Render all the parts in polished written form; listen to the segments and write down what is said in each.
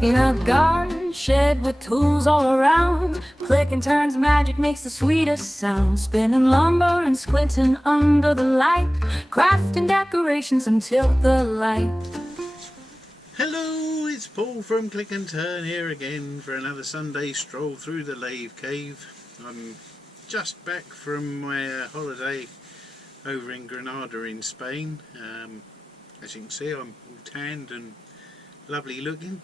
In a garden shed with tools all around, click and turn's magic makes the sweetest sound. Spinning lumber and squinting under the light, crafting decorations until the light. Hello, it's Paul from Click and Turn here again for another Sunday stroll through the lathe cave. I'm just back from my holiday over in Granada in Spain. As you can see, I'm all tanned and lovely looking,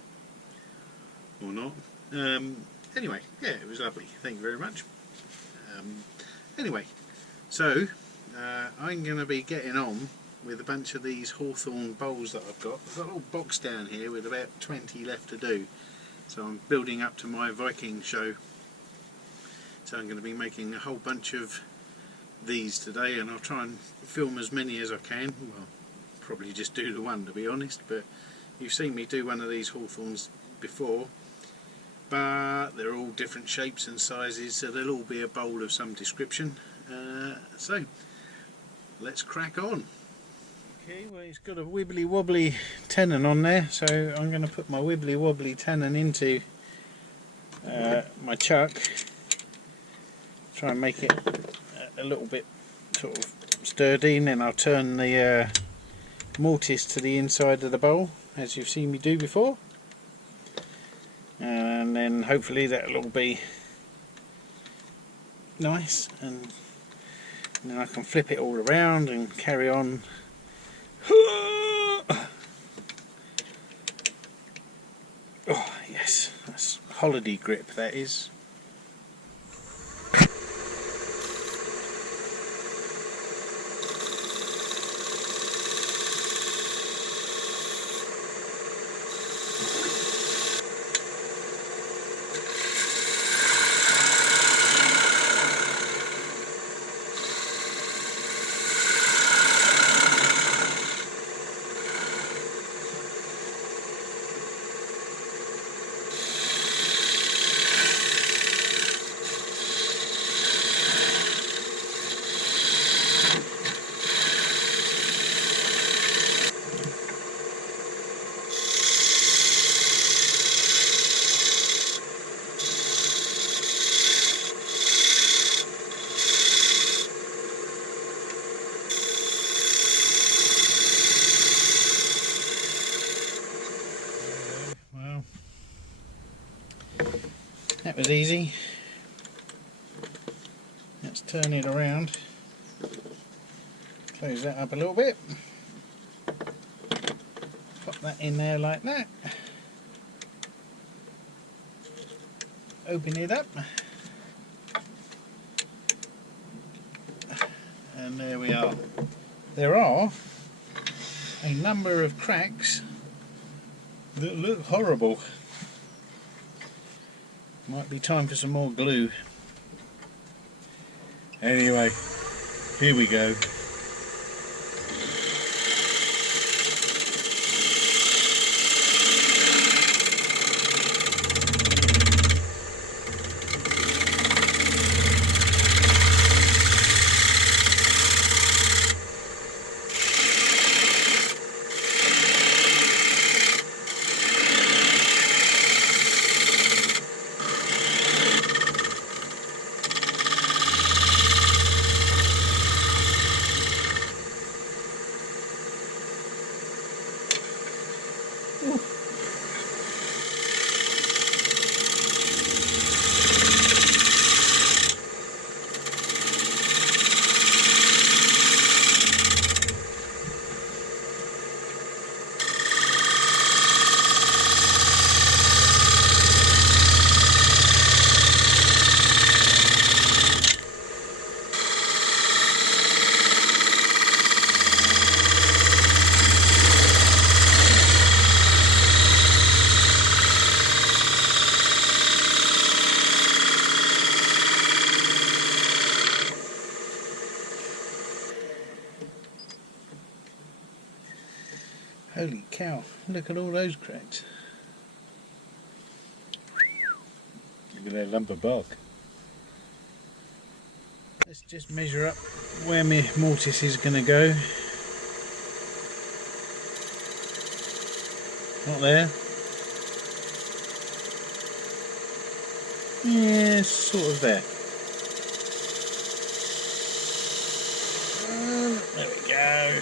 or not. Anyway, yeah, it was lovely, thank you very much. Anyway, so I'm going to be getting on with a bunch of these hawthorn bowls that I've got. I've got a little box down here with about 20 left to do, so I'm building up to my Viking show. So I'm going to be making a whole bunch of these today, and I'll try and film as many as I can. Well, probably just do the one, to be honest, but you've seen me do one of these hawthorns before, but they're all different shapes and sizes, so they'll all be a bowl of some description. So let's crack on. Okay, well, it's got a wibbly wobbly tenon on there, so I'm going to put my wibbly wobbly tenon into my chuck. Try and make it a little bit sort of sturdy, and then I'll turn the mortise to the inside of the bowl, as you've seen me do before, and then hopefully that'll all be nice, and then I can flip it all around and carry on. Oh yes, that's holiday grip, that is. That was easy. Let's turn it around, close that up a little bit, pop that in there like that, open it up, and there we are. There are a number of cracks that look horrible. Might be time for some more glue. Anyway, here we go. Holy cow, look at all those cracks. Look at that lump of bark. Let's just measure up where my mortise is going to go. Not there. Yeah, sort of there. There we go.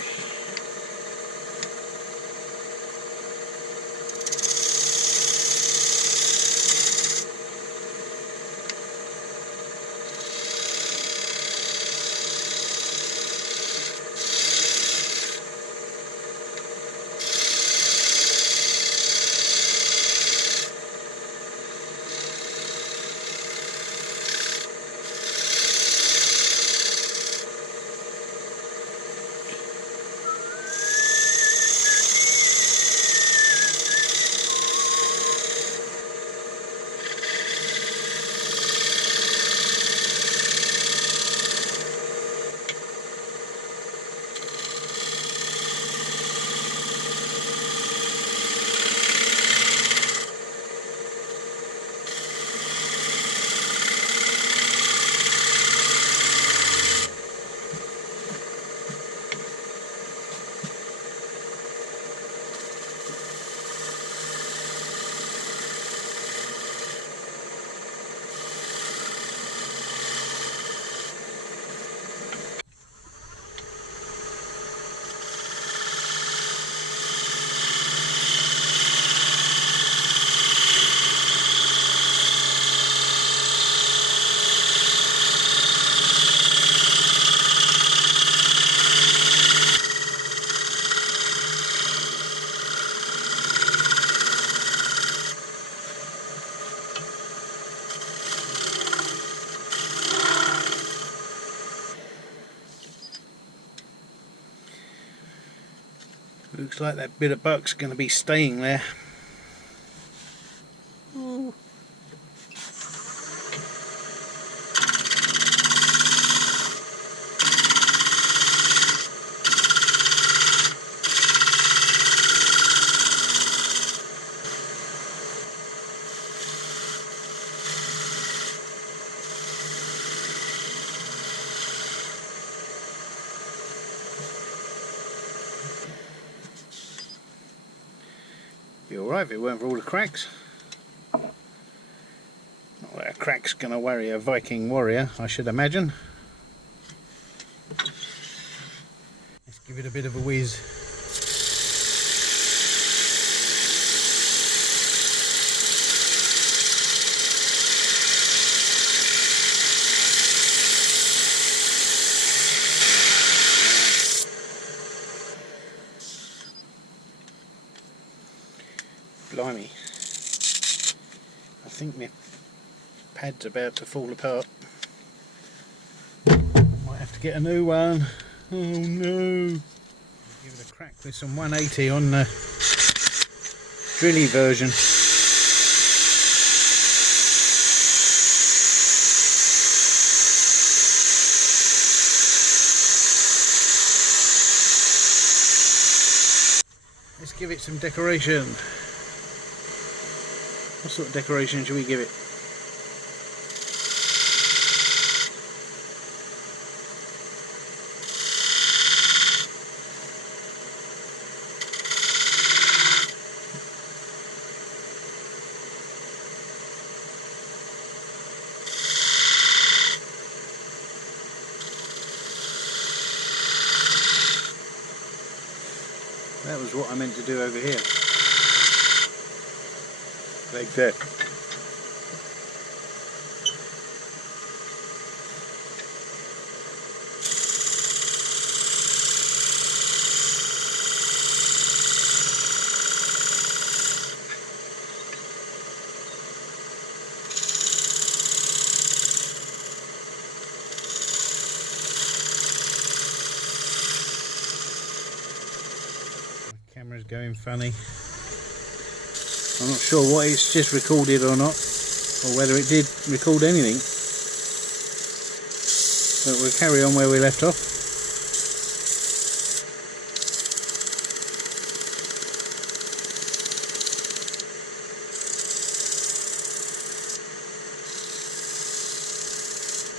Looks like that bit of buck's going to be staying there. Ooh. Be alright if it weren't for all the cracks. Not that a crack's going to worry a Viking warrior, I should imagine. Let's give it a bit of a whiz. Blimey, I think my pad's about to fall apart. Might have to get a new one. Oh no. Give it a crack with some 180 on the drilly version. Let's give it some decoration. What sort of decoration should we give it? That was what I meant to do over here. Like that. My camera's going funny. I'm not sure what it's just recorded or not, or whether it did record anything, but we'll carry on where we left off.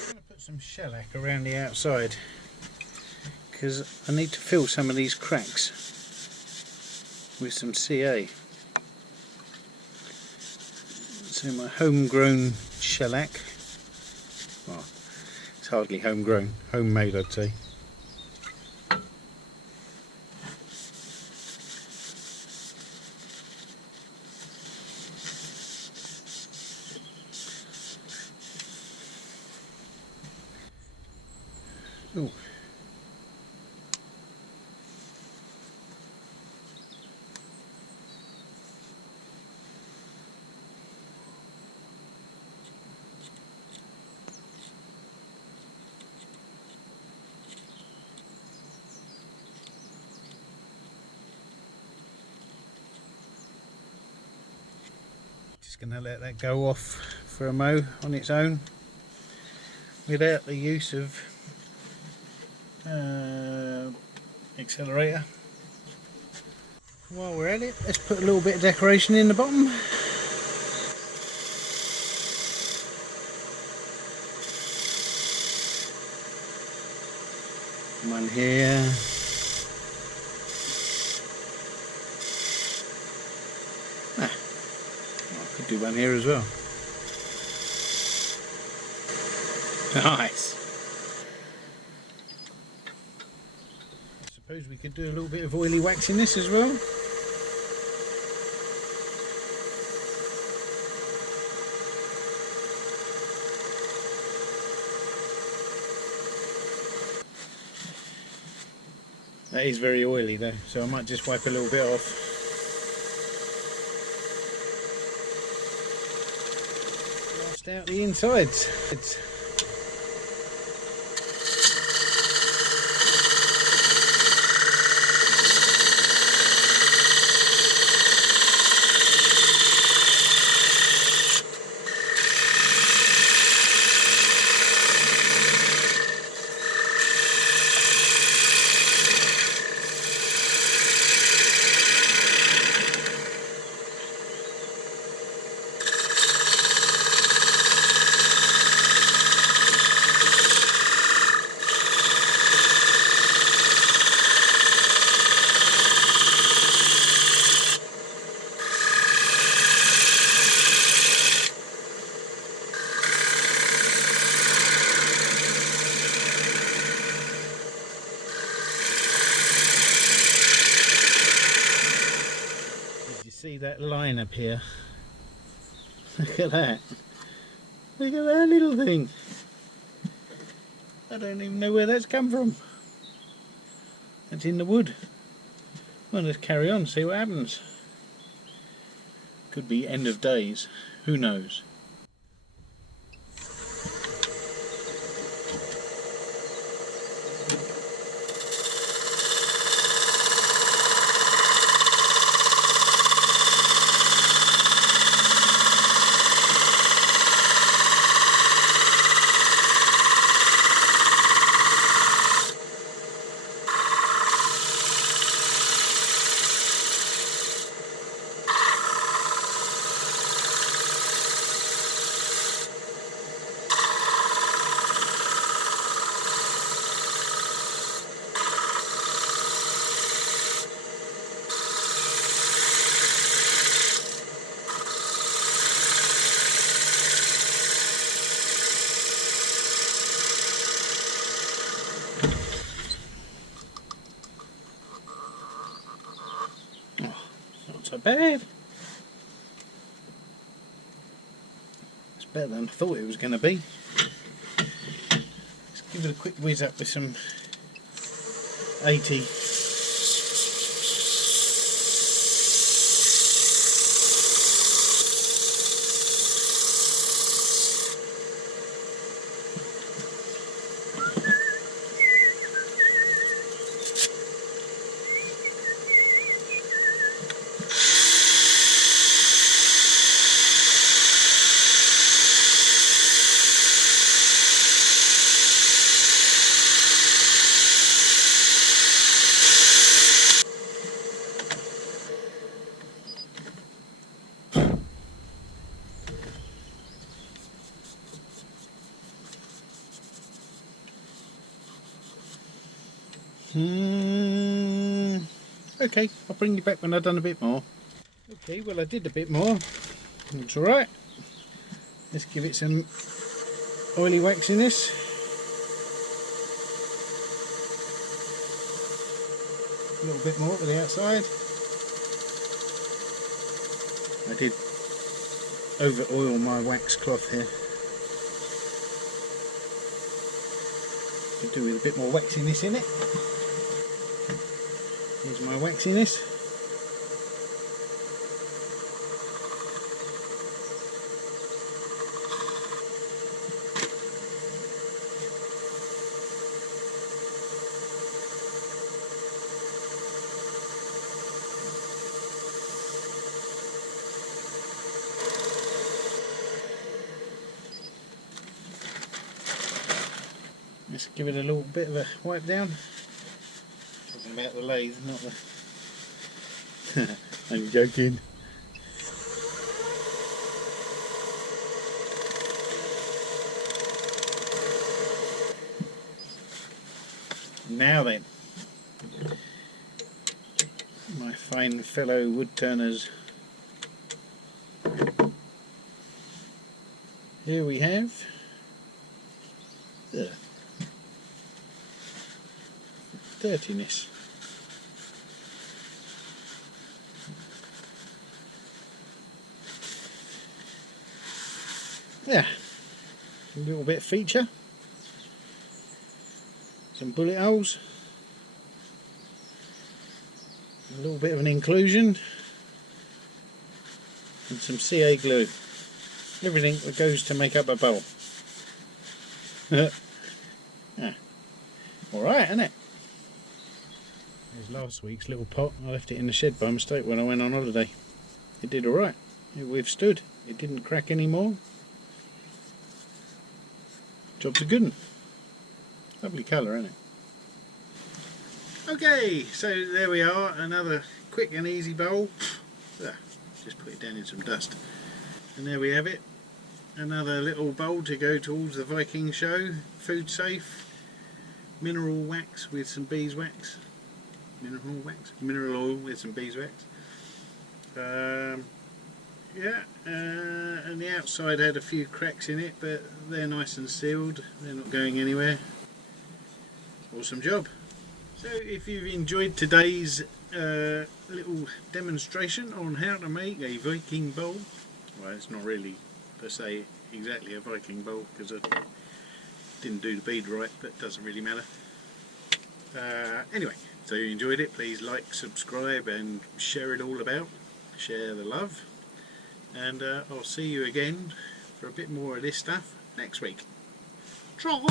I'm going to put some shellac around the outside because I need to fill some of these cracks with some CA. So my homegrown shellac. Well, it's hardly homegrown, homemade I'd say. Oh. Just going to let that go off for a mo on its own without the use of accelerator. While we're at it, let's put a little bit of decoration in the bottom. One here. I could do one here as well. Nice. I suppose we could do a little bit of oily wax in this as well. That is very oily though, so I might just wipe a little bit off. Blast out the insides. See that line up here? Look at that. Look at that little thing. I don't even know where that's come from. That's in the wood. Well, let's carry on, see what happens. Could be end of days. Who knows? So bad. It's better than I thought it was going to be. Let's give it a quick whiz up with some 80. Okay, I'll bring you back when I've done a bit more. Okay, well I did a bit more. Looks alright. Let's give it some oily waxiness. A little bit more to the outside. I did over oil my wax cloth here. Could do with a bit more waxiness in it. Here's my waxiness. Let's give it a little bit of a wipe down. Talking about the lathe, not the... I'm joking. Now then, my fine fellow wood turners. Here we have the dirtiness. Yeah, a little bit of feature, some bullet holes, a little bit of an inclusion, and some CA glue. Everything that goes to make up a bowl. Yeah. Alright, isn't it? There's last week's little pot. I left it in the shed by mistake when I went on holiday. It did alright. It withstood. It didn't crack anymore. Job's a good one. Lovely colour, isn't it? Okay, so there we are. Another quick and easy bowl. Just put it down in some dust. And there we have it. Another little bowl to go towards the Viking show. Food safe. Mineral wax with some beeswax. Mineral oil with some beeswax. Yeah, and the outside had a few cracks in it, but they're nice and sealed. They're not going anywhere. Awesome job. So if you've enjoyed today's little demonstration on how to make a Viking bowl, well, it's not really per se exactly a Viking bowl because I didn't do the bead right, but it doesn't really matter. Anyway, so you enjoyed it, please like, subscribe and share it all about. Share the love, and I'll see you again for a bit more of this stuff next week. Ciao!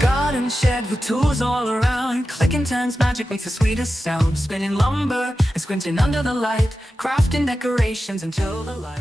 Garden shed with tools all around. Click and turn's magic makes the sweetest sound. Spinning lumber and squinting under the light. Crafting decorations until the light.